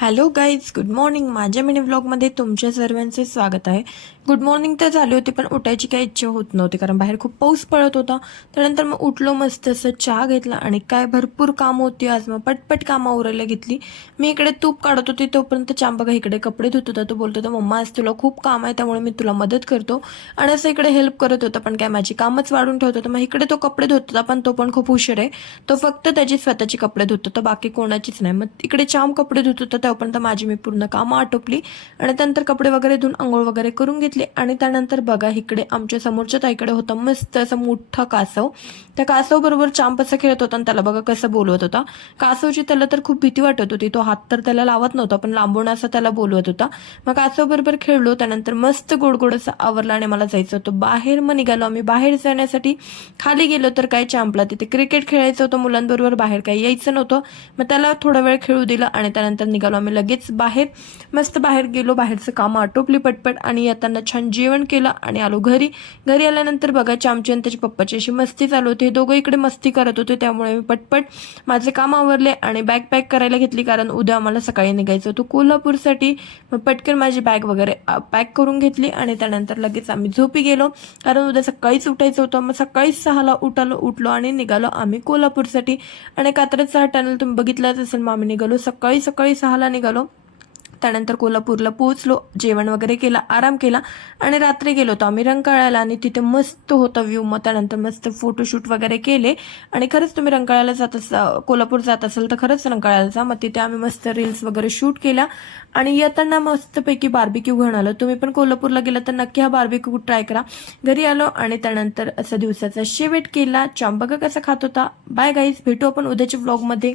Hello guys, good morning. माझ्या mini व्लॉगमध्ये तुमच्या सर्वांचे स्वागत आहे. गुड मॉर्निंग तर झाली होती, पण उठायची काही इच्छा होत नव्हती कारण बाहेर खूप पाऊस पडत होता. त्यानंतर मग उठलो, मस्त असं चहा घेतला आणि काय भरपूर काम होती आज. मग पटपट कामं उरायला घेतली. मी इकडे तूप काढत होती, तोपर्यंत बघा इकडे कपडे धुत होता. तो बोलतो होता, मम्मा आज तुला खूप काम आहे त्यामुळे मी तुला मदत करतो. आणि असं इकडे हेल्प करत होता, पण काय माझी कामच वाढून ठेवत होता. मग इकडे तो कपडे धुत होता, पण तो पण खूप हुशार आहे. तो फक्त त्याची स्वतःची कपडे धुत होता, बाकी कोणाचीच नाही. मग इकडे कपडे धुत होता, तेव्हापर्यंत माझी मी पूर्ण कामं आटोपली आणि त्यानंतर कपडे वगैरे धुवून आंघोळ वगैरे करून घेतली. आणि त्यानंतर बघा इकडे आमच्या समोरच्या ताईकडे होता मस्त असं मोठा कासव. त्या कासव बरोबर चांप असं खेळत होता आणि त्याला बघा कसं बोलवत होता. कासवची त्याला तर खूप भीती वाटत होती. तो हात तर त्याला लावत नव्हता, पण लांबून असं त्याला बोलवत होता. मग कासव बरोबर खेळलो. त्यानंतर मस्त गोड गोड असं आवरला आणि मला जायचं होतं बाहेर. मग निघालो आम्ही बाहेर जाण्यासाठी. खाली गेलो तर काय चांपला तिथे क्रिकेट खेळायचं होतं मुलांबरोबर, बाहेर काही यायचं नव्हतं. मग त्याला थोडा वेळ खेळू दिला आणि त्यानंतर निघालो आम्ही लगेच बाहेर. मस्त बाहेर गेलो, बाहेरचं काम आटोपली पटपट आणि येताना छान जेवण केलं आणि आलो घरी. घरी आल्यानंतर बघा आमची आणि त्याच्या पप्पाची अशी मस्ती चालू होती. हे दोघं इकडे मस्ती करत होते, त्यामुळे मी पटपट माझे काम आवरले आणि बॅग पॅक करायला घेतली कारण उद्या आम्हाला सकाळी निघायचं होतं कोल्हापूरसाठी. मग पटकन माझी बॅग वगैरे पॅक करून घेतली आणि त्यानंतर लगेच आम्ही झोपी गेलो कारण उद्या सकाळीच उठायचं होतं. मग सकाळीच 6ला उठलो आणि निघालो आम्ही कोल्हापूरसाठी. आणि कात्रजचा हा टनल तुम्ही बघितलाच असेल. मग आम्ही निघालो सकाळी 6ला निघालो. त्यानंतर कोल्हापूरला पोहोचलो, जेवण वगैरे केला, आराम केला आणि रात्री गेलो होतो आम्ही रंकाळ्याला आणि तिथे मस्त होता व्ह्यू. मग त्यानंतर मस्त फोटोशूट वगैरे केले. आणि खरंच तुम्ही रंकाळ्याला कोल्हापूर जात असेल तर खरंच रंकाळ्याला जा. मग तिथे आम्ही मस्त रील्स वगैरे शूट केल्या आणि येताना मस्तपैकी बार्बिक्यू घेऊन आलो. तुम्ही पण कोल्हापूरला गेला तर नक्की हा बार्बिक्यू ट्राय करा. घरी आलो आणि त्यानंतर असं दिवसाचा शेवट केला. बघा कसा खात होता. बाय गाईज, भेटू आपण उद्याच्या व्लॉगमध्ये.